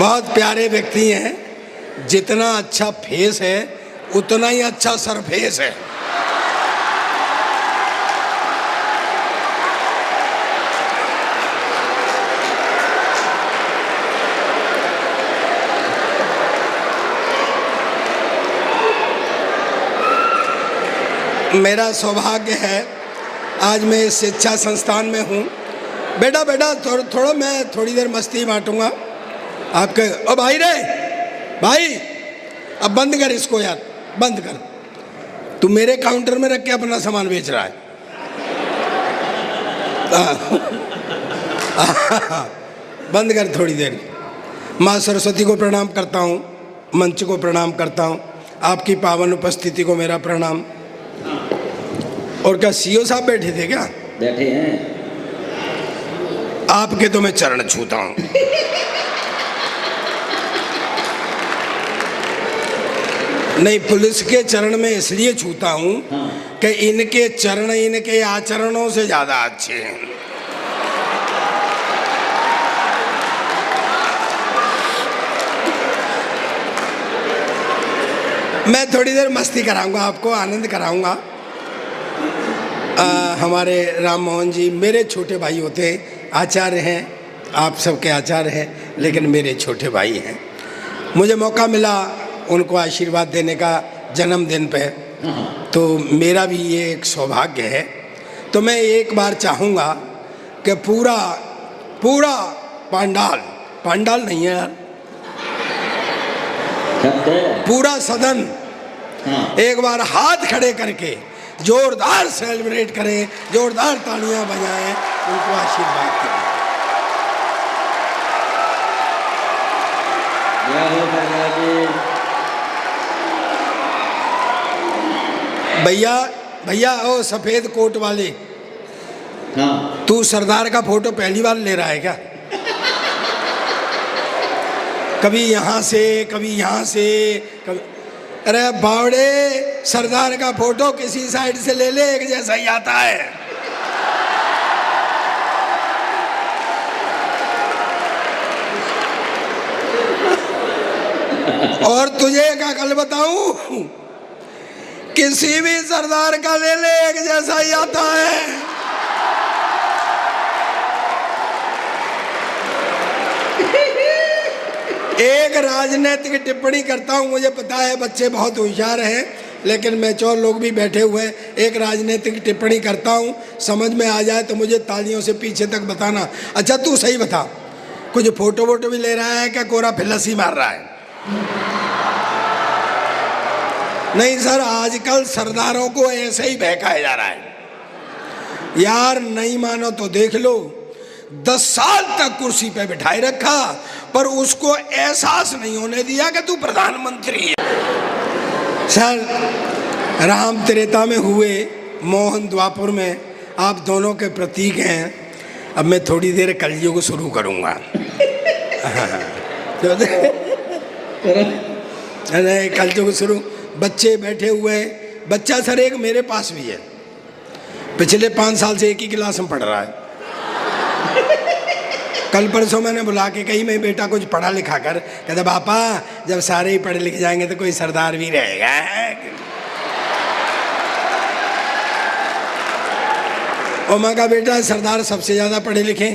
बहुत प्यारे व्यक्ति हैं। जितना अच्छा फेस है उतना ही अच्छा सरफेस है। मेरा सौभाग्य है आज मैं इस शिक्षा संस्थान में हूँ। बेटा बेटा थोड़ा मैं थोड़ी देर मस्ती बांटूंगा आपके। ओ भाई रे भाई, अब बंद कर इसको यार, बंद कर। तू मेरे काउंटर में रख के अपना सामान बेच रहा है। बंद कर थोड़ी देर। माँ सरस्वती को प्रणाम करता हूँ, मंच को प्रणाम करता हूँ, आपकी पावन उपस्थिति को मेरा प्रणाम। और क्या सीओ साहब बैठे थे क्या? बैठे हैं। आपके तो मैं चरण छूता हूँ। नहीं, पुलिस के चरण में इसलिए छूता हूँ कि इनके चरण इनके आचरणों से ज्यादा अच्छे हैं। मैं थोड़ी देर मस्ती कराऊंगा, आपको आनंद कराऊंगा। हमारे राम मोहन जी मेरे छोटे भाई होते हैं, आचार्य हैं, आप सबके आचार्य हैं, लेकिन मेरे छोटे भाई हैं। मुझे मौका मिला उनको आशीर्वाद देने का जन्मदिन पे, तो मेरा भी ये एक सौभाग्य है। तो मैं एक बार चाहूँगा कि पूरा पूरा पांडाल नहीं है यार, पूरा सदन एक बार हाथ खड़े करके जोरदार सेलिब्रेट करें, जोरदार तालियां बजाएं, उनको आशीर्वाद करें। भैया भैया ओ सफेद कोट वाले, हाँ। तू सरदार का फोटो पहली बार ले रहा है क्या? कभी यहाँ से कभी यहाँ से कभी। अरे बावड़े, सरदार का फोटो किसी साइड से ले ले, एक जैसा ही आता है। और तुझे एक अकल बताऊं, किसी भी सरदार का ले ले, एक जैसा ही आता है। एक राजनीतिक टिप्पणी करता हूं, मुझे पता है बच्चे बहुत होशियार हैं, लेकिन मैच्योर लोग भी बैठे हुए हैं। एक राजनीतिक टिप्पणी करता हूं, समझ में आ जाए तो मुझे तालियों से पीछे तक बताना। अच्छा तू सही बता, कुछ फोटो वोटो भी ले रहा है क्या, कोरा फिलसी मार रहा है? नहीं सर, आजकल सरदारों को ऐसे ही बहकाया जा रहा है यार। नहीं मानो तो देख लो, 10 साल तक कुर्सी पे बिठाए रखा, पर उसको एहसास नहीं होने दिया कि तू प्रधानमंत्री है। सर, राम त्रेता में हुए, मोहन द्वापर में, आप दोनों के प्रतीक हैं। अब मैं थोड़ी देर कलयुग शुरू करूंगा। कलयुग शुरू। बच्चे बैठे हुए, बच्चा सर एक मेरे पास भी है, पिछले 5 साल से एक ही क्लास में पढ़ रहा है। कल परसों मैंने बुला के कही, मैं बेटा कुछ पढ़ा लिखा कर। कहता पापा जब सारे ही पढ़े लिखे जाएंगे तो कोई सरदार भी रहेगा। और माँ का बेटा सरदार सबसे ज़्यादा पढ़े लिखे,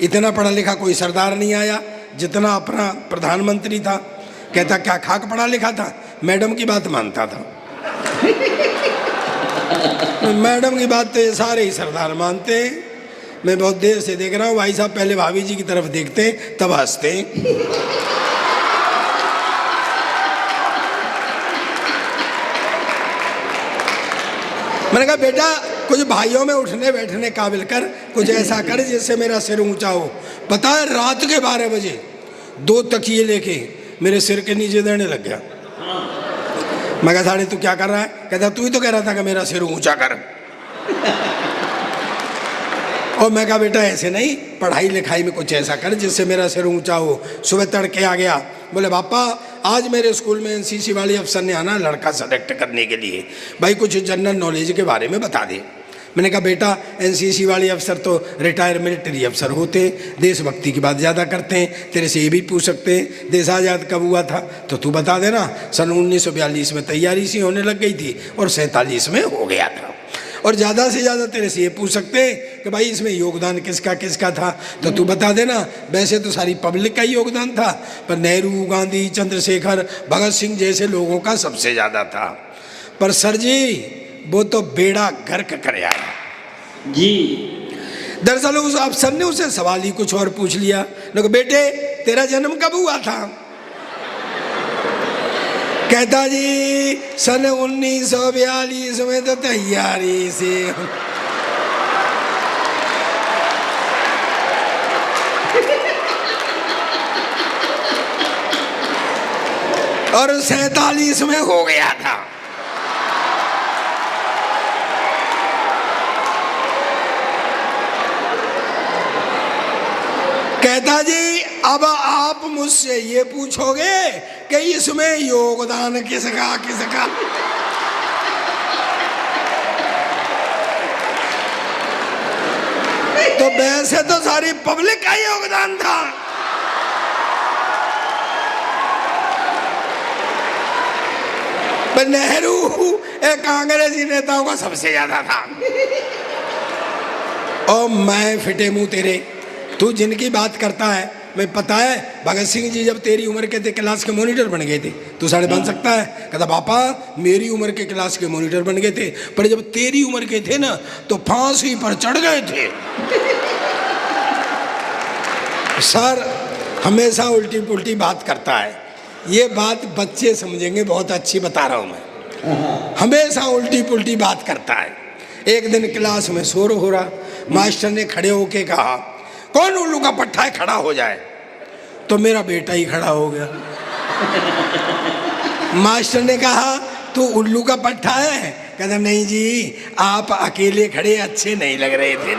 इतना पढ़ा लिखा कोई सरदार नहीं आया जितना अपना प्रधानमंत्री था। कहता क्या खाक पढ़ा लिखा था, मैडम की बात मानता था। मैडम की बात तो ये सारे ही सरदार मानते हैं। मैं बहुत देर से देख रहा हूँ, भाई साहब पहले भाभी जी की तरफ देखते तब हंसते। मैंने कहा बेटा कुछ भाइयों में उठने बैठने काबिल कर, कुछ ऐसा कर जिससे मेरा सिर ऊंचा हो। पता है रात के 12 बजे 2 तकिए लेके मेरे सिर के नीचे देने लग गया। मैं कहा साढ़े तू क्या कर रहा है? कहता तू ही तो कह रहा था कि मेरा सिर ऊंचा कर। और मैं कहा बेटा ऐसे नहीं, पढ़ाई लिखाई में कुछ ऐसा कर जिससे मेरा सिर ऊंचा हो। सुबह तड़के आ गया, बोले पापा आज मेरे स्कूल में एनसीसी वाले अफसर ने आना लड़का सेलेक्ट करने के लिए, भाई कुछ जनरल नॉलेज के बारे में बता दे। मैंने कहा बेटा एनसीसी वाले अफसर तो रिटायर मिलिट्री अफसर होते, देशभक्ति की बात ज़्यादा करते हैं, तेरे से ये भी पूछ सकते हैं देश आज़ाद कब हुआ था, तो तू बता देना। सन 1942 में तैयारी सी होने लग गई थी और 47 में हो गया था। और ज़्यादा से ज़्यादा तेरे से ये पूछ सकते हैं कि भाई इसमें योगदान किसका किसका था, तो तू बता देना। वैसे तो सारी पब्लिक का ही योगदान था, पर नेहरू, गांधी, चंद्रशेखर, भगत सिंह जैसे लोगों का सबसे ज़्यादा था। पर सर जी वो तो बेड़ा गर्क कर आया जी। दरअसल उस अफसर ने उसे सवाल ही कुछ और पूछ लिया। देखो बेटे तेरा जन्म कब हुआ था? कहता जी सन 1942 में तो तैयारी से। और 47 में हो गया था। कहता जी अब आप मुझसे ये पूछोगे कि इसमें योगदान किसका किसका। तो वैसे तो सारी पब्लिक का योगदान था। पर नेहरू एक कांग्रेसी नेताओं का सबसे ज्यादा था। और मैं फिटे मुंह तेरे, तू जिनकी बात करता है, मैं पता है भगत सिंह जी जब तेरी उम्र के थे क्लास के मॉनिटर बन गए थे, तू साढ़े बन सकता है? कहता पापा मेरी उम्र के क्लास के मॉनिटर बन गए थे, पर जब तेरी उम्र के थे ना तो फांसी पर चढ़ गए थे। सर हमेशा उल्टी पुल्टी बात करता है, ये बात बच्चे समझेंगे, बहुत अच्छी बता रहा हूँ मैं। हमेशा उल्टी पुल्टी बात करता है। एक दिन क्लास में शोर हो रहा, मास्टर ने खड़े होके कहा कौन उल्लू का पट्टा है खड़ा हो जाए, तो मेरा बेटा ही खड़ा हो गया। मास्टर ने कहा तू उल्लू का पट्टा है? कहता नहीं जी आप अकेले खड़े अच्छे नहीं लग रहे थे।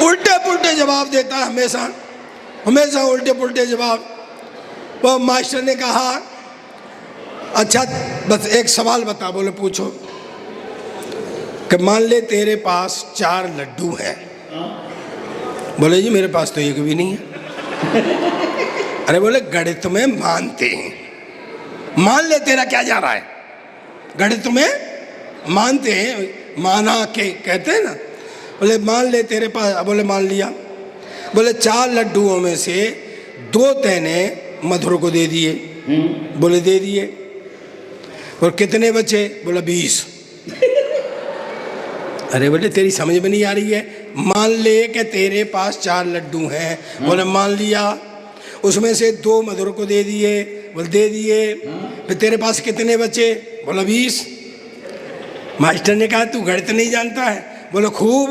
उल्टे पुल्टे जवाब देता है, हमेशा हमेशा उल्टे पुल्टे जवाब। वो मास्टर ने कहा अच्छा बस एक सवाल बता, बोले पूछो। कि मान ले तेरे पास 4 लड्डू हैं। बोले जी मेरे पास तो एक भी नहीं है। अरे बोले गणित में मानते हैं, मान ले तेरा क्या जा रहा है, गणित में मानते हैं, माना के कहते हैं ना। बोले मान ले तेरे पास, बोले मान लिया। बोले 4 लड्डुओं में से 2 तैने मधुर को दे दिए। बोले दे दिए। और कितने बचे? बोला 20। अरे बोले तेरी समझ में नहीं आ रही है, मान ले कि तेरे पास 4 लड्डू हैं। बोले मान लिया। उसमें से 2 मधुर को दे दिए। बोले दे दिए। फिर तेरे पास कितने बचे? बोला 20। मास्टर ने कहा तू गणित नहीं जानता है? बोले खूब,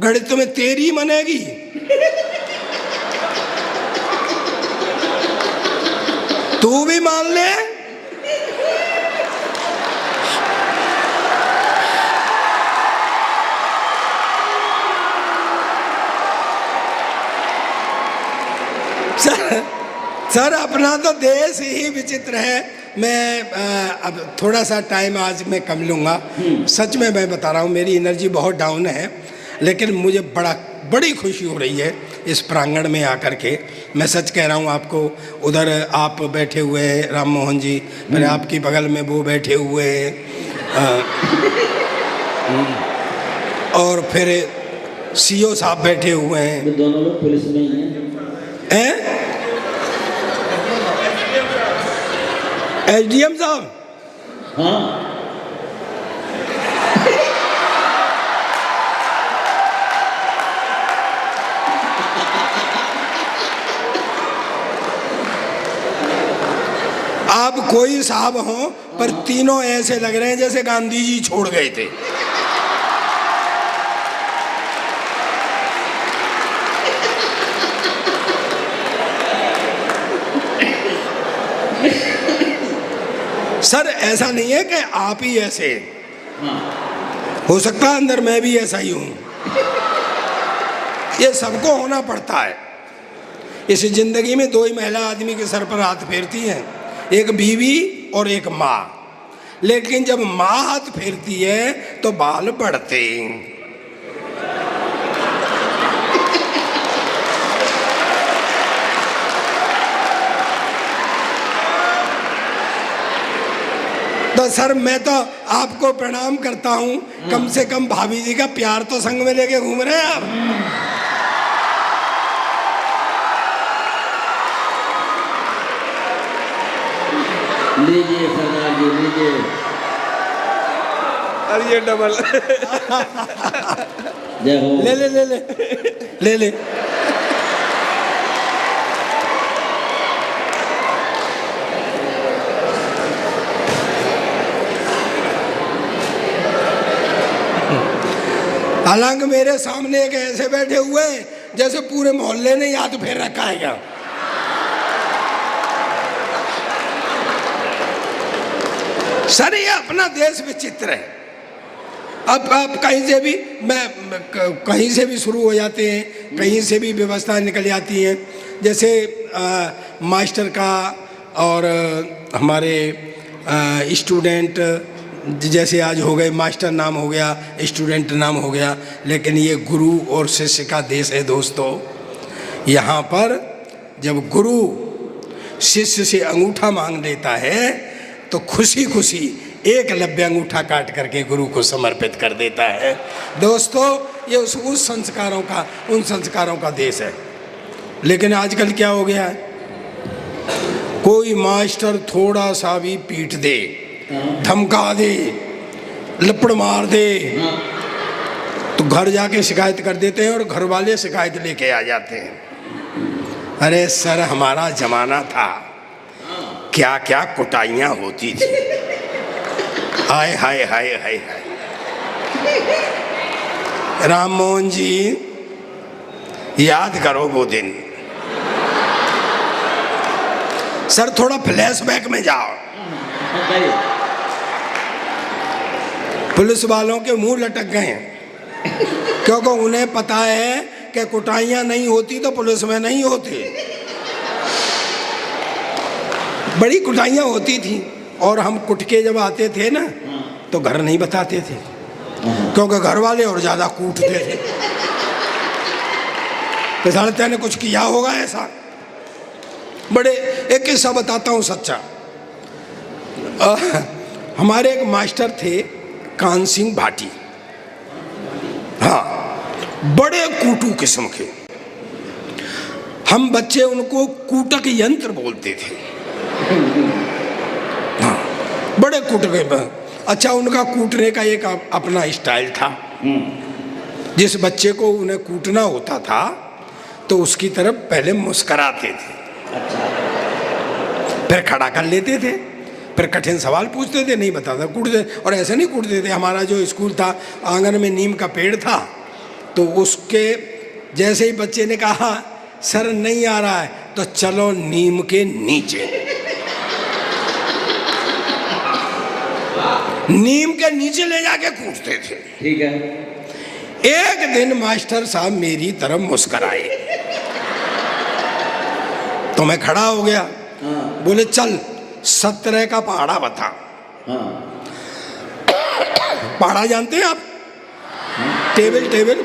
गणित में तेरी मनेगी। तू भी मान ले। सर अपना तो देश ही विचित्र है। मैं अब थोड़ा सा टाइम आज मैं कम लूँगा। सच में मैं बता रहा हूँ मेरी एनर्जी बहुत डाउन है, लेकिन मुझे बड़ी खुशी हो रही है इस प्रांगण में आकर के। मैं सच कह रहा हूँ आपको। उधर आप बैठे हुए हैं राम मोहन जी, मेरे आपकी बगल में वो बैठे हुए हैं, और फिर सीओ साहब बैठे हुए हैं। दोनों लोग पुलिस में ही हैं। एसडीएम साहब? हाँ। आप कोई साहब हो, पर तीनों ऐसे लग रहे हैं जैसे गांधी जी छोड़ गए थे। सर ऐसा नहीं है कि आप ही ऐसे, हो सकता है अंदर मैं भी ऐसा ही हूं। ये सबको होना पड़ता है। इस जिंदगी में दो ही महिला आदमी के सर पर हाथ फेरती हैं, एक बीवी और एक माँ। लेकिन जब माँ हाथ फेरती है तो बाल बढ़ते हैं। तो सर मैं तो आपको प्रणाम करता हूँ, कम से कम भाभी जी का प्यार तो संग में लेके घूम रहे हैं आप। लीजिए सरदार जी, लीजिए। अरे ये डबल जय हो। ले ले ले ले ले ले। हालांकि मेरे सामने एक ऐसे बैठे हुए हैं जैसे पूरे मोहल्ले ने याद फेर रखा है क्या। सर ये अपना देश विचित्र है। अब आप कहीं से भी कहीं से भी शुरू हो जाते हैं, कहीं से भी व्यवस्था निकल जाती है। जैसे मास्टर का और हमारे स्टूडेंट, जैसे आज हो गए, मास्टर नाम हो गया, स्टूडेंट नाम हो गया, लेकिन ये गुरु और शिष्य का देश है दोस्तों। यहाँ पर जब गुरु शिष्य से अंगूठा मांग लेता है तो खुशी खुशी एकलव्य अंगूठा काट करके गुरु को समर्पित कर देता है। दोस्तों ये उस संस्कारों का, उन संस्कारों का देश है। लेकिन आजकल क्या हो गया है, कोई मास्टर थोड़ा सा भी पीट दे, धमका दे, लपड़ मार दे तो घर जाके शिकायत कर देते हैं और घर वाले शिकायत लेके आ जाते हैं। अरे सर हमारा जमाना था, क्या क्या कुटाइयाँ होती थी। हाय हाय हाय हाय हाय। राम मोहन जी याद करो वो दिन। सर थोड़ा फ्लैशबैक में जाओ। पुलिस वालों के मुंह लटक गए हैं क्योंकि उन्हें पता है कि कुटाइयाँ नहीं होती तो पुलिस में नहीं होते। बड़ी कुटाइयाँ होती थी और हम कुट के जब आते थे ना तो घर नहीं बताते थे क्योंकि घर वाले और ज़्यादा कूटते थे। तो साले ने कुछ किया होगा ऐसा। बड़े एक किस्सा बताता हूँ सच्चा। हमारे एक मास्टर थे कान सिंह भाटी, हाँ बड़े कूटू किस्म के। हम बच्चे उनको कूटक यंत्र बोलते थे। हाँ बड़े कूटके। अच्छा उनका कूटने का एक अपना स्टाइल था। जिस बच्चे को उन्हें कूटना होता था तो उसकी तरफ पहले मुस्कराते थे, फिर खड़ा कर लेते थे, फिर कठिन सवाल पूछते थे, नहीं बताता कूटते। और ऐसे नहीं कूटते थे। हमारा जो स्कूल था आंगन में नीम का पेड़ था, तो उसके जैसे ही बच्चे ने कहा सर नहीं आ रहा है तो चलो नीम के नीचे। नीम के नीचे ले जाके कूटते थे। ठीक है। एक दिन मास्टर साहब मेरी तरफ मुस्कुराए तो मैं खड़ा हो गया। बोले चल 17 का पहाड़ा बता। पहाड़ा जानते हैं आप? Table table.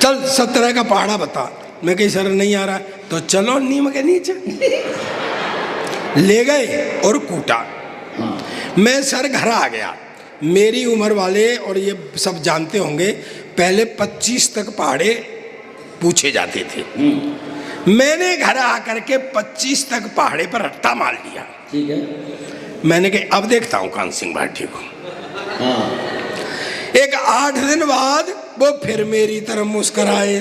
चल 17 का पहाड़ा बता। मैं कहीं सर नहीं आ रहा तो चलो नीम के नीचे। ले गए और कूटा। मैं सर घर आ गया। मेरी उम्र वाले और ये सब जानते होंगे, पहले 25 तक पहाड़े पूछे जाते थे। मैंने घर आकर के 25 तक पहाड़े पर रट्टा मार लिया। ठीक है। मैंने कहा अब देखता हूँ कान सिंह भाटी को। एक 8 दिन बाद वो फिर मेरी तरफ मुस्कुराए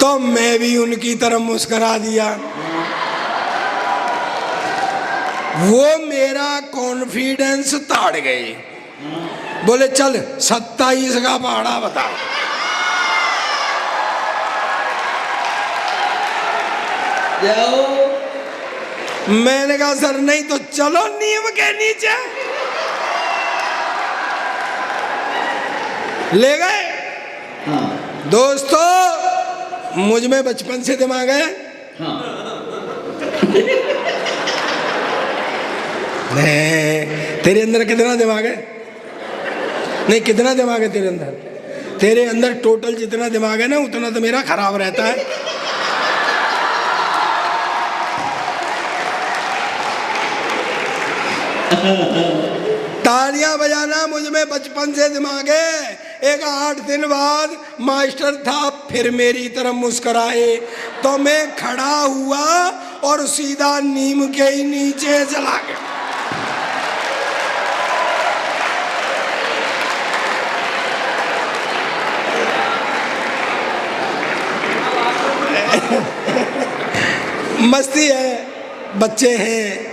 तो मैं भी उनकी तरफ मुस्कुरा दिया। वो मेरा कॉन्फिडेंस ताड़ गए। बोले चल 27 का पहाड़ा बता। जाओ। मैंने कहा सर नहीं तो चलो नीम के नीचे। ले गए। दोस्तों मुझ में बचपन से दिमाग है? हाँ। नहीं, तेरे अंदर कितना दिमाग है? नहीं, कितना दिमाग है तेरे अंदर? तेरे अंदर टोटल जितना दिमाग है ना, उतना तो मेरा खराब रहता है। तालियां बजाना मुझ में बचपन से दिमाग है। एक 8 दिन बाद मास्टर था, फिर मेरी तरफ मुस्कुराए तो मैं खड़ा हुआ और सीधा नीम के ही नीचे चला गया। मस्ती है, बच्चे हैं,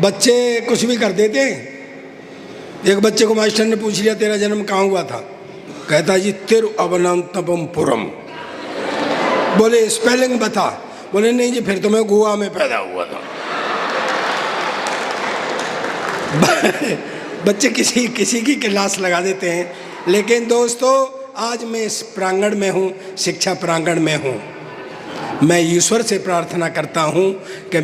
बच्चे कुछ भी कर देते हैं। एक बच्चे को मास्टर ने पूछ लिया, तेरा जन्म कहाँ हुआ था? कहता जी तिरुवनंतपुरम। बोले स्पेलिंग बता। बोले नहीं जी, फिर तो मैं गोवा में पैदा हुआ था। बच्चे किसी की क्लास लगा देते हैं। लेकिन दोस्तों, आज मैं इस प्रांगण में हूँ, शिक्षा प्रांगण में हूँ। मैं ईश्वर से प्रार्थना करता हूँ कि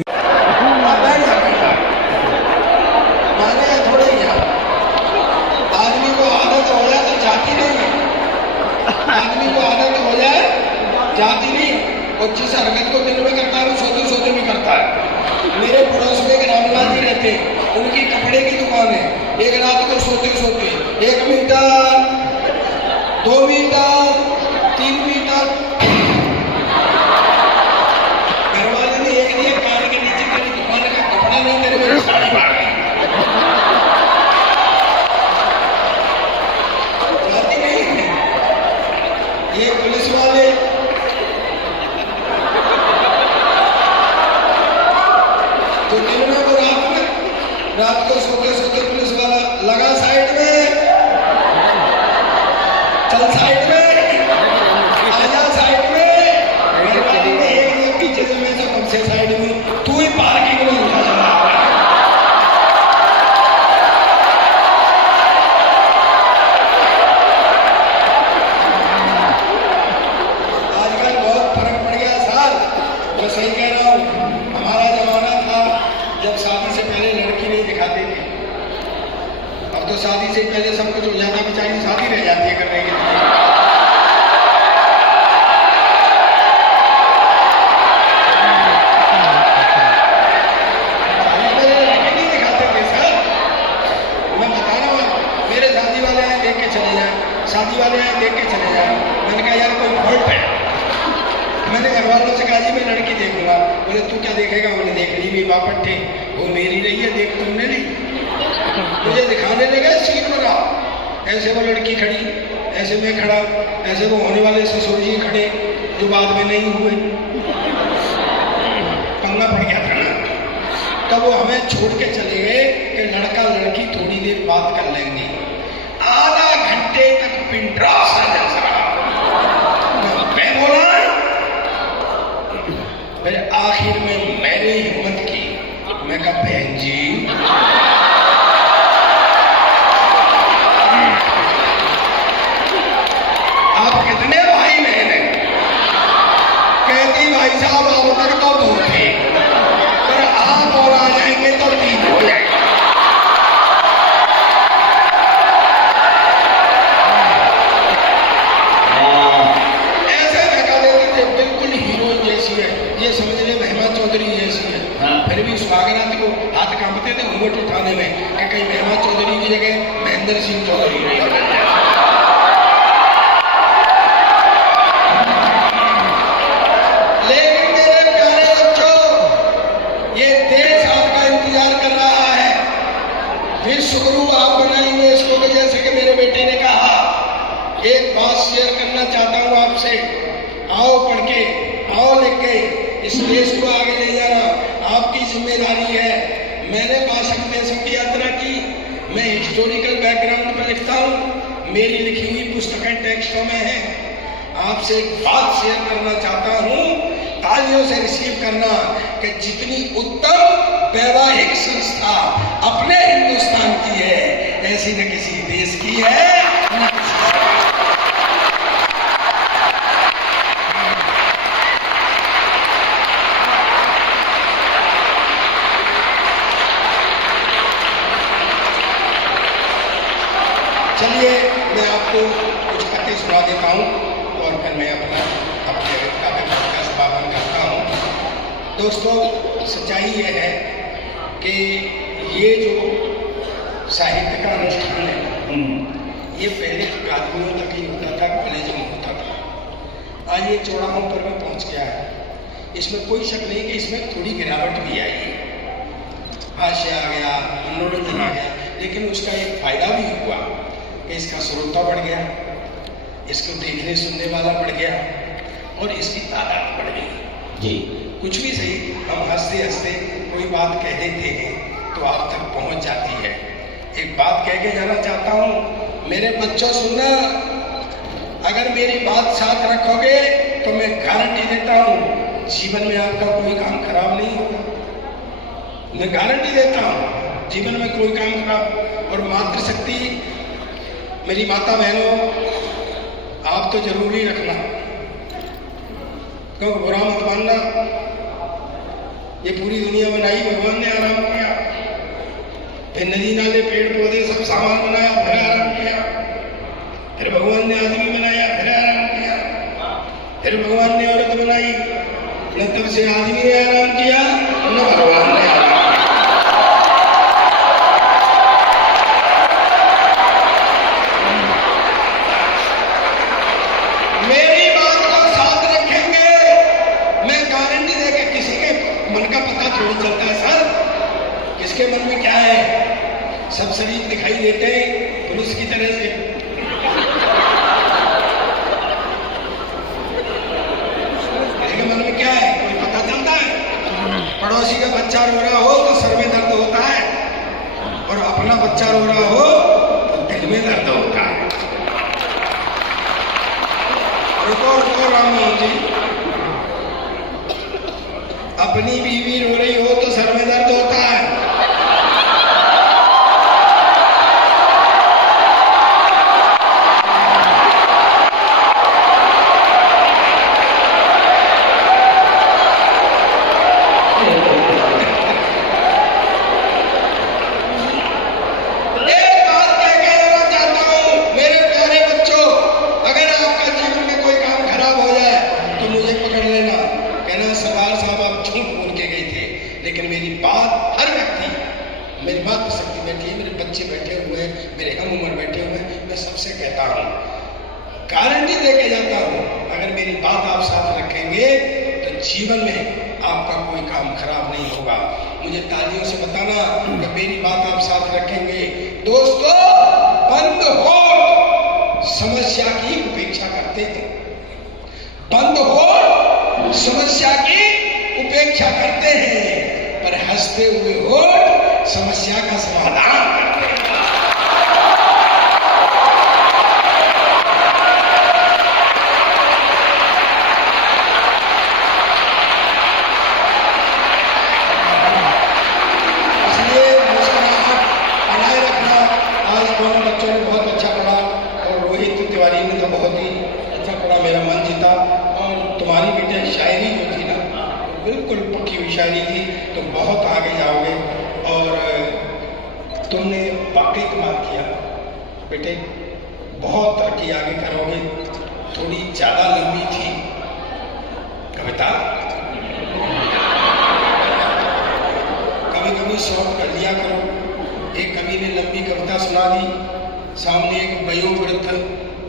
आदमी को आदत हो जाए तो जाती नहीं, आदमी को आदत हो जाए जाती नहीं। और जिस हरकत को दिन में करता है वो सोते सोते भी करता है। मेरे पड़ोस में एक रामलाल जी रहते, उनकी कपड़े की दुकान है। एक रात को सोते सोते 1 मीटर, 2 मीटर, 3 मीटर ये पुलिस वाले तो दिन में वो रात को सोते सोते पुलिस वाला लगा साइड में, चल साइड में, आजा साइड में। मेरे गाड़ी में एक पीछे से मैं कब से साइड में, तू ही पार्किंग में उठा चला। सही कह रहा हूँ, हमारा जमाना था जब शादी से पहले लड़की नहीं दिखाते थे। अब तो शादी से पहले सब कुछ हो जाता, बेचारी शादी रह जाती है करने के लिए। लड़की नहीं दिखाते थे सर। मैं बता रहा हूँ, मेरे शादी वाले आए देख के चले जाए, शादी वाले आए देख के चले जाए। मैंने कहा यार कोई फॉल्ट है? मैंने घर वालों से कहा जी मैं लड़की देखूंगा। बोले तू क्या देखेगा? मैंने देख ली, भी वापस थे, वो मेरी रही है, देख तुमने नहीं। मुझे दिखाने लगा सीन बना, ऐसे वो लड़की खड़ी, ऐसे मैं खड़ा, ऐसे वो होने वाले ससुर जी खड़े जो बाद में नहीं हुए। पंगा पड़ गया था ना। तब वो हमें छोड़ के चले गए कि लड़का लड़की थोड़ी देर बात कर लेंगे। आधा घंटे तक पिंड्रास रहा। मैं बोला, आखिर में मैंने हिम्मत की, मैं कहा बहन जी आप कितने भाई बहन हैं? कहती भाई साहब अब तक तो 2 थे, पर आप और आ जाएंगे तो 3 हो जाएंगे। ऐसे धक्का देते थे, बिल्कुल हीरोइन जैसी है, ये समझ ले महिमा चौधरी जैसी है। फिर भी स्वागत को हाथ कांपते थे घूंघट उठाने में कि कहीं महिमा चौधरी की जगह महेंद्र सिंह चौधरी नहीं हो जाए। लेकिन मेरे प्यारे बच्चों, ये देश आपका इंतजार कर रहा है। विश्व गुरु आप बनाएंगे इसको, जैसे कि मेरे बेटे ने कहा। एक बात शेयर करना चाहता हूँ आपसे, आओ पढ़ के, आओ लिख के, इस देश को आगे ले जाना आपकी जिम्मेदारी है। मैंने 62 देशों की यात्रा की। मैं हिस्टोरिकल बैकग्राउंड पर लिखता हूँ, मेरी लिखी हुई पुस्तकें टेक्स्टों में हैं। आपसे एक बात शेयर करना चाहता हूँ, तालियों से रिसीव करना कि जितनी उत्तम वैवाहिक संस्था अपने हिंदुस्तान की है, ऐसी न किसी देश की है न किसी। चलिए मैं आपको कुछ कथें सुना देता हूँ और फिर मैं अपना पॉडकास्ट समापन करता हूँ। दोस्तों, सच्चाई ये है कि ये जो साहित्य का अनुष्ठान है ये पहले आदमियों तक ही होता था, कॉलेज में होता था। आज ये चौराहों पर भी पहुँच गया है। इसमें कोई शक नहीं कि इसमें थोड़ी गिरावट भी आई है, हास्य आ गया, मनोरंजन आ गया, लेकिन उसका एक फायदा भी हुआ कि इसका श्रोता बढ़ गया, इसको देखने सुनने वाला बढ़ गया और इसकी तादाद बढ़ गई जी। कुछ भी सही, हम हंसते हंसते कोई बात कह देते हैं तो आप तक पहुंच जाती है। एक बात कह के जाना चाहता हूं, मेरे बच्चों सुनना, अगर मेरी बात साथ रखोगे तो मैं गारंटी देता हूं जीवन में आपका कोई काम खराब नहीं होगा। मैं गारंटी देता हूं जीवन में कोई काम खराब। और मातृशक्ति, मेरी माता बहनों, आप तो जरूरी रखना, क्योंकि बुरा मत मानना। ये पूरी दुनिया बनाई भगवान ने, आराम किया, फिर नदी नाले पेड़ पौधे सब सामान बनाया, फिर आराम किया, फिर भगवान ने आदमी बनाया, फिर आराम किया, फिर भगवान ने औरत बनाई, न तब से आदमी ने आराम किया न भगवान ने आराम। मेरी बात को साथ रखेंगे, मैं गारंटी देके, किसी के मन का पता थोड़ी चलता है सर, किसके मन में क्या है। सब शरीर दिखाई देते हैं पुरुष की तरह से। किसके मन में क्या है कोई पता चलता है। पड़ोसी का बच्चा रो रहा हो तो सर में दर्द होता है, और अपना बच्चा रो रहा हो तो दिल में दर्द होता है। रुको राम जी, अपनी बीवी रो रही हो तो सर में दर्द होता है। लेकिन मेरी बात, हर व्यक्ति, मेरी मातृशक्ति बैठी है, मेरे बच्चे बैठे हुए हैं, मेरे हम उम्र बैठे हुए हैं, मैं सबसे कहता हूँ, गारंटी देके जाता हूँ, अगर मेरी बात आप साथ रखेंगे तो जीवन में आपका कोई काम खराब नहीं होगा। मुझे तालियों से बताना कि मेरी बात आप साथ रखेंगे। दोस्तों, बंद होठ समस्या की उपेक्षा करते हैं, बंद होठ समस्या की उपेक्षा करते हैं, पर हंसते हुए होठ समस्या का समाधान करते हैं। इसलिए मुस्कुराहट बनाए रखना। आज दोनों बच्चों ने बहुत अच्छा पढ़ा, और रोहित तिवारी ने तो बहुत ही अच्छा पढ़ा, मेरा मन जीता। और तुम्हारी बेटे शायरी जो थी ना, बिल्कुल पक्की हुई शायरी थी, तुम बहुत आगे जाओगे और तुमने वाकई कमाल किया बेटे, बहुत तरक्की आगे करोगे। थोड़ी ज़्यादा लंबी थी कविता, कभी कभी शॉर्ट कर लिया करो। एक कवि ने लंबी कविता सुना दी, सामने एक वयोवृद्ध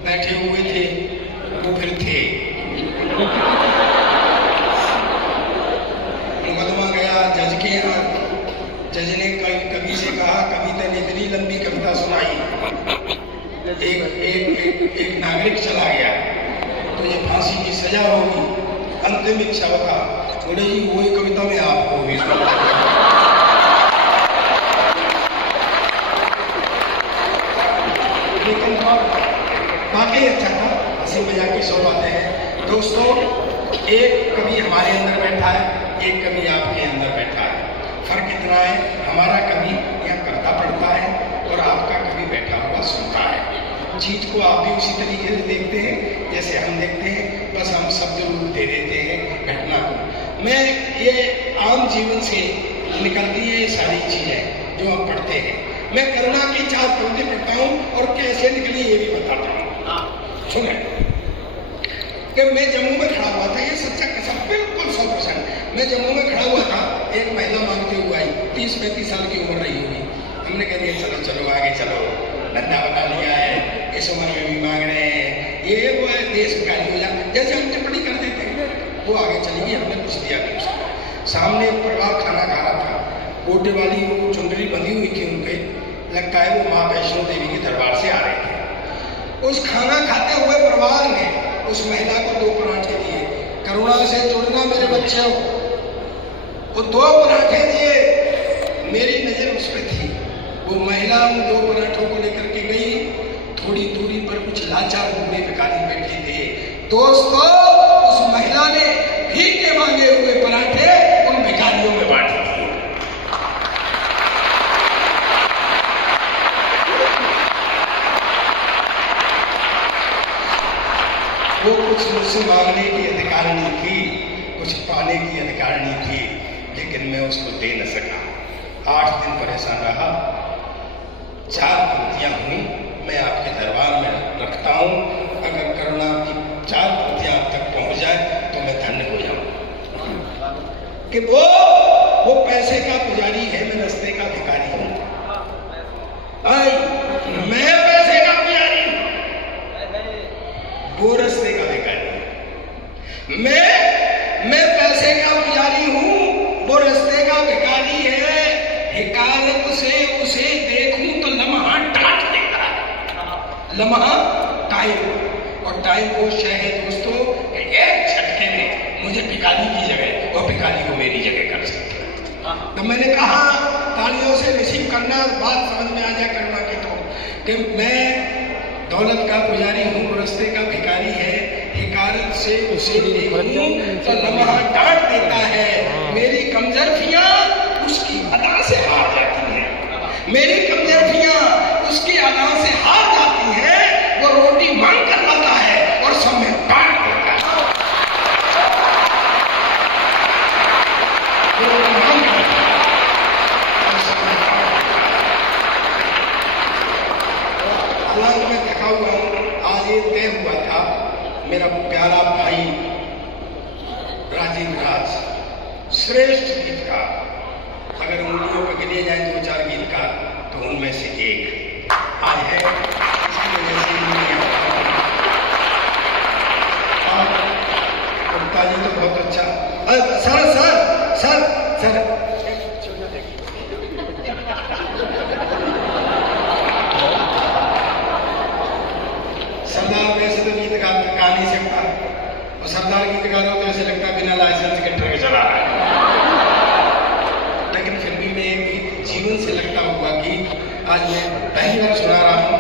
बैठे हुए थे, वो फिर थे। मुकदमा गया जज के यहाँ, जज ने कवि से कहा, कविता ने इतनी लंबी कविता सुनाई, एक नागरिक चला गया तो ये फांसी की सजा होगी, अंतिम इच्छा बता। बोले जी वही कविता में आपको भी लेकिन वाकई अच्छा था, हंसी मजाक की 100 बातें हैं। दोस्तों, एक कवि हमारे अंदर बैठा है, एक कवि आपके अंदर बैठा है। फर्क इतना है, हमारा कवि यहाँ कविता पढ़ता है और आपका कवि बैठा हुआ सुनता है। चीज को आप भी उसी तरीके से देखते हैं जैसे हम देखते हैं, बस हम शब्द रूप दे देते हैं घटना को। मैं ये आम जीवन से निकलती है ये सारी चीजें जो हम पढ़ते हैं। मैं करुणा की 4 पंक्ति पढ़ता हूँ और कैसे निकली ये भी बताता हूँ। सुने कि मैं जम्मू में खड़ा हुआ था, ये सच्चा कसम बिल्कुल 100%। मैं जम्मू में खड़ा हुआ था, एक महिला मांगते हुए आई, 30-35 साल की उम्र रही होगी। हमने कह दिया चलो चलो आगे चलो, धंधा बता लिया है, इस उम्र में भी मांग रहे हैं, ये वो है, देश का हो जा, जैसे हम टिप्पणी कर देते हैं। वो आगे चली गई, हमने कुछ दिया नहीं उसको। सामने एक परिवार खाना खा रहा था, गोटे वाली वो चुंदरी बंधी हुई थी उनके, लगता है वो माँ वैष्णो देवी के दरबार से आ रहे थे। उस खाना खाते हुए परिवार ने उस महिला को 2 पराठे दिए। करुणा से जुड़ना मेरे बच्चे हो, वो 2 पराठे दिए, मेरी नजर उस पर थी। वो महिला उन 2 पराठों को लेकर के गई, थोड़ी दूरी पर कुछ लाचार बूढ़े भिखारी बैठे थे। दोस्तों, उस महिला ने भीखे मांगे हुए पराठे उन भिखारियों में बांट दिए। वो कुछ मुझसे मांगने की अधिकारिणी थी, कुछ पाने की अधिकारिणी थी, लेकिन मैं उसको दे न सका। 8 दिन परेशान रहा। 4 पंक्तियां हुई, मैं आपके दरबार में रखता हूं। अगर करुणा की 4 पंक्तियां आप तक पहुंच जाए तो मैं धन्य हो जाऊं। कि वो पैसे का पुजारी है, मैं रस्ते का भिखारी हूं। मैं पैसे का पुजारी हूं, वो रस्ते का भिखारी। मैं पैसे का पुजारी हूं, वो रस्ते का भिखारी है। हिकालत से उसे देखूं तो लम्हा डांट देता है। लम्हा टाइम, और टाइम वो शय है दोस्तों कि एक झटके में मुझे भिखारी की जगह और भिखारी को मेरी जगह कर सकते हैं। तो मैंने कहा तालियों से रिसीव करना, बात समझ में आ जाए करुणा की तो, कि मैं दौलत का पुजारी हूँ, रस्ते का भिखारी है। हिकारत से उसे देखूं तो लम्हा डांट देता है। मेरी कमजोरियां उसकी अदा से हार जाती हैं, मेरी कमजोरियां उसकी अदा से हार जाती हैं। वो रोटी मांग कर लाता है और सब में बांट देता है। हालांकि मैं थका हुआ हूँ। आज ये तय हुआ था, मेरा प्यारा भाई राजीव राज श्रेष्ठ गीतकार, अगर उंगलियों पर गिने जाए 2-4 गीतकार तो उनमें से एक आज है। इसी वजह से गुप्ता जी तो बहुत अच्छा। सर सर सर सर सरदार वैसे तो गीत गा नहीं सकता, और सरदार गीत गा रहा हो तो ऐसे लगता है बिना लाइसेंस के ट्रक चला रहा है। लेकिन फिर भी मैं एक गीत जीवन से लगता हुआ गीत आज मैं पहली बार सुना रहा हूँ।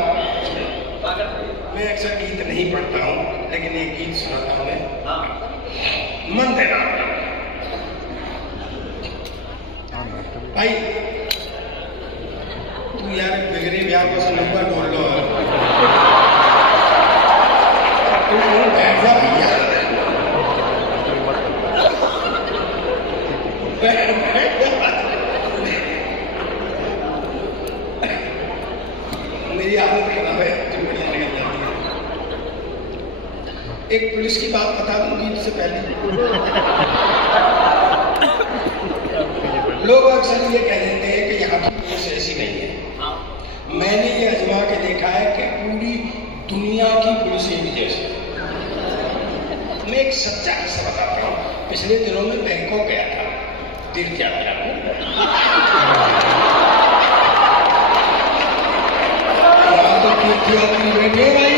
मैं अक्सर गीत नहीं पढ़ता हूँ, लेकिन एक गीत सुनाता हूँ मैं। मन देना भाई, तू यार बिगड़ी ब्याह को से नंबर बोल लो। मेरी आदत खराब है, टिप्पणियां निकल जाती है। एक पुलिस की बात बता दूं गीत से पहले। लोग अक्सर ये कह देते हैं कि यहाँ की पुलिस ऐसी नहीं है। मैंने ये आजमा के देखा है कि पूरी दुनिया की पुलिस एक जैसी। मैं एक सच्चा किस्सा बताता हूँ। पिछले दिनों में बैंकॉक गया था, तीर्थ यात्रा को। यहाँ तो तीर्थ यात्री बैठे भाई।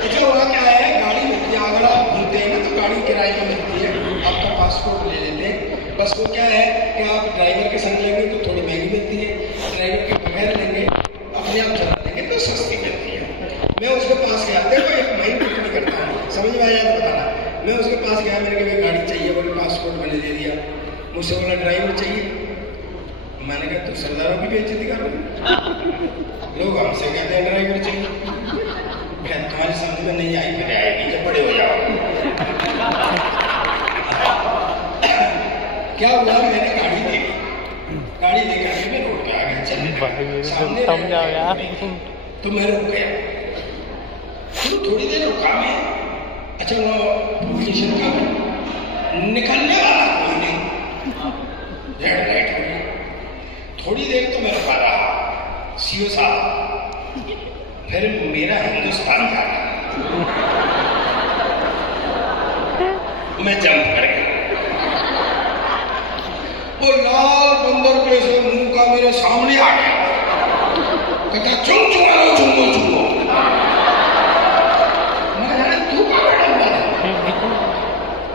अच्छा वहाँ क्या है, गाड़ी मिलती है, अगर आप घूमते हैं ना तो गाड़ी किराए पर मिलती है, आपका पासपोर्ट ले लेते हैं। बस वो क्या है कि आप ड्राइवर के संग लेंगे तो थोड़ी महंगी मिलती है, ड्राइवर के बगैर लेंगे अपने आप चला लेंगे तो सस्ती मिलती है। मैं उसके पास गया, देखो एक महीने टिप्पणी करता हूँ, समझ में आया तो बताना। मैं उसके पास गया, मैंने कहा गाड़ी चाहिए, बोले पासपोर्ट मैंने दे दिया। मुझसे बोला ड्राइवर चाहिए, मैंने कहा तू सरदारों की बेइज्जती कर रहा है। लोग हमसे कहते हैं ड्राइवर चाहिए। तुम्हारी समझ में नहीं आई, फिर आएगी जब बड़े हो जाओ। क्या हुआ, मैंने गाड़ी देखी, गाड़ी देख करके मैं रोड पे आ गया, चल सामने समझा यार। तो मैं रुक गया, तो थोड़ी देर रुका मैं। अच्छा वो पोजीशन का निकलने वाला कोई नहीं, रेड लाइट हो गई। थोड़ी देर तो मैं रुका रहा, सीओ साहब, फिर मेरा हिंदुस्तान था, मैं जंप कर गया। वो लाल बंदर के से मुंह का मेरे सामने आ गया, कहता चुम चुमाओ चुम्बो चुम्बो। मैं तू कहाँ बैठा हुआ था?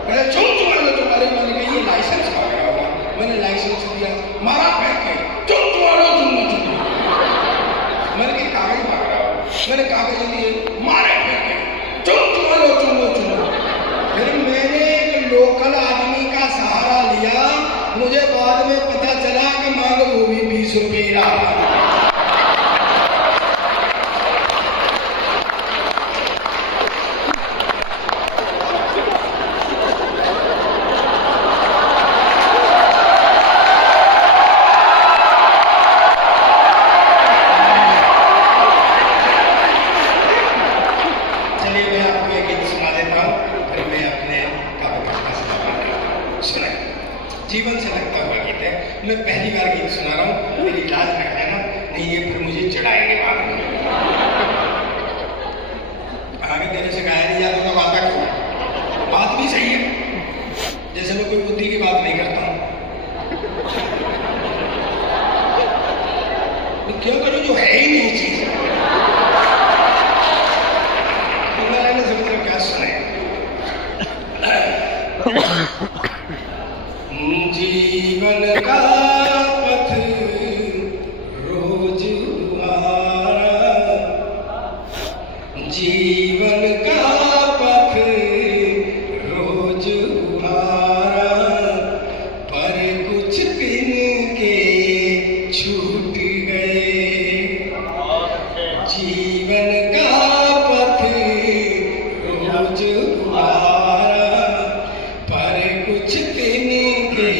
मैंने चुम चुमाओ तुम्हारे, मैंने कहा ये लाइसेंस का गया होगा, मैंने लाइसेंस दिया, मारा फेंक के चुम चुमाओ चुम्बो चुम्बो। मैंने कहा कागज मांग रहा हूँ, मैंने कागज दिए, मारे फेंक के चुम चुमाओ चुम्बो चुम्बो। फिर मैंने एक लोकल आदमी का सहारा लिया, मुझे बाद में पता चला कि मांग वो भी 20 रुपये रहा। चलिए मैं आपको एक गीत सुना देता हूँ, फिर मैं अपने काव्य से सुना। जीवन से लगता हुआ गीत है, मैं पहली बार गीत सुना रहा हूँ, मेरी लाज रख लेना, नहीं ये फिर मुझे चढ़ाएंगे बाद में। आगे तेरे से गाया नहीं जाता तो बात करूँ, बात भी सही है, जैसे मैं कोई बुद्धि की बात नहीं करता हूँ, तो क्यों करूँ जो है ही नहीं चीज। क्या सुने जीवन का पथ रोज तुम्हारा, जीवन का पथ रोज तुम्हारा, पर कुछ दिन के छूट गए। जीवन का पथ रोज तुम्हारा, पर कुछ दिन के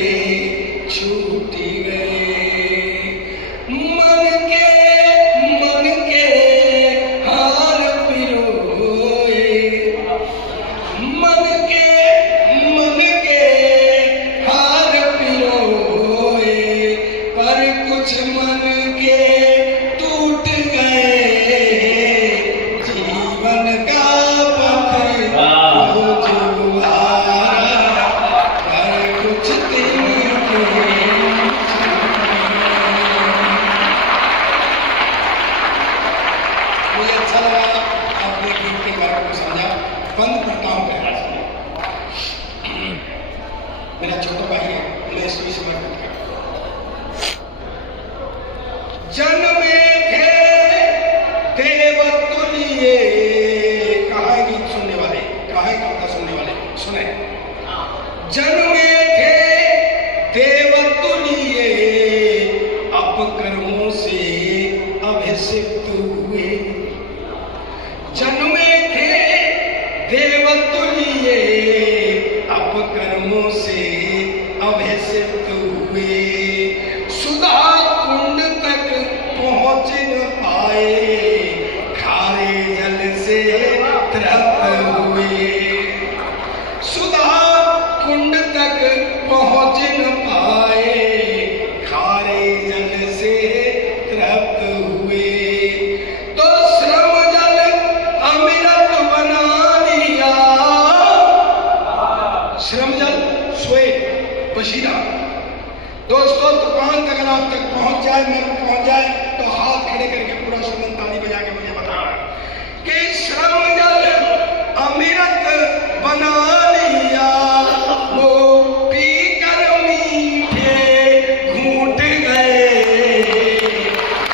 छूट गए। मन के हार पिरोए, मन के हार पिरोए, पर कुछ मन के टूट गए। जीवन का पथ रोज तुम्हारा, पर कुछ दिन के। मुझे अच्छा लगा आपने गीत के बारे को समझा। बंद करता हूँ कहना चाहिए, मेरा छोटा भाई है, मैं इसको समर्पित करता हूँ। जन्मे थे देव तुलिए, कहा है गीत सुनने वाले, कहा है कविता सुनने वाले, सुने। जन्मे थे देव तुलिए, अपकर्मों से अभिषिक्त हुए। जन्मे थे देव तुलिए, अपकर्मों से अभिषिक्त हुए। सुधा कुंड तक पहुंच न पाए, खारे जल से तृप्त हुए। सुधा कुंड तक पहुंच न पाए, खारे जल से तृप्त हुए। तो श्रम जल अमृत बना लिया। श्रम जल स्वेट पसीना। दोस्तों दुकान तक आप तक पहुंच जाए, मैं पहुंच जाए, तो हाथ खड़े करके पूरा सुमन ताली बजा के मुझे बताना कि श्रम जल अमृत बना लिया, वो पीकर मीठे घूंट गए।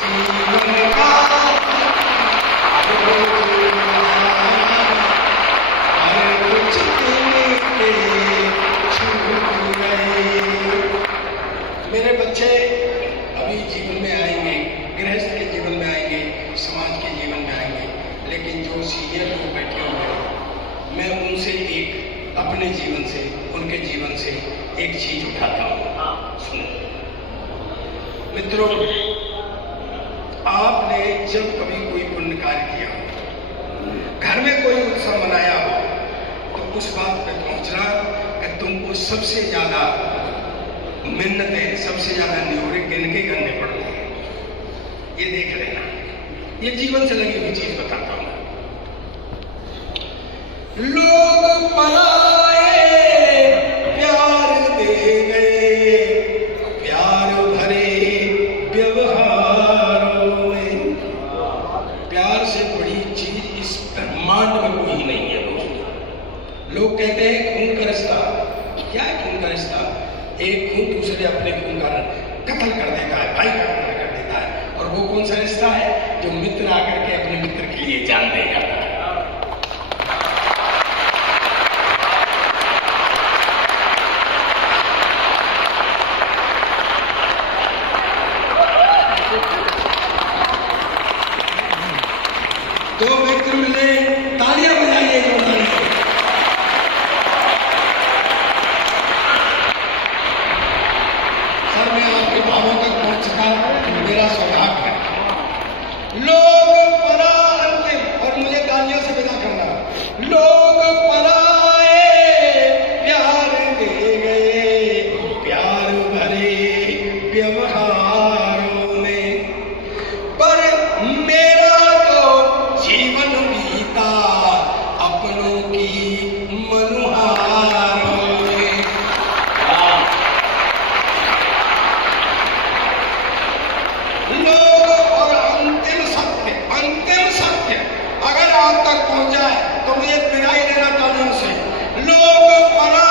जीवन का कुछ दिन के छूट गए। मेरे बच्चे अभी जीवन में आएंगे, गृहस्थ के जीवन में आएंगे, समाज के जीवन में आएंगे, लेकिन जो सीनियर लोग बैठे हुए हैं, मैं उनसे एक मित्रों, आपने जब कभी कोई पुण्य कार्य किया हो, घर में कोई उत्सव मनाया हो, तो उस बात पे पहुंचना कि तुमको सबसे ज्यादा मिन्नतें, सबसे ज्यादा न्योरे किनके करने पड़ते हैं, ये देख लेना। ये जीवन से लगी हुई चीज बताता हूं। लोग पराए प्यार दे गए, प्यार भरे व्यवहारों में। प्यार से बड़ी चीज इस ब्रह्मांड में कोई नहीं है दोस्तों। लोग कहते हैं खून का रिश्ता। क्या है खून का रिश्ता? एक खून दूसरे अपने खून का कत्ल कर देता है, भाई का कत्ल कर देता है। और वो कौन सा रिश्ता है? जो मित्र आकर के अपने मित्र के लिए जान दे जाता है। तो मित्र मिले, तालियां बजाइए जोरदार से। सर, मैं आपके भावों तक पहुंच चुका हूं, मेरा सौभाग्य है। लोग परा अंतिम, और मुझे तालियों से विदा करना। लोग पराए प्यार दे गए, प्यार भरे व्यवहारों में, पर मेरा तो जीवन बीता अपनों की मनुहारों में। लोग और अंतिम सत्य अगर आप तक पहुंच जाए तो मुझे विदाई देना तालियों से। लोग परा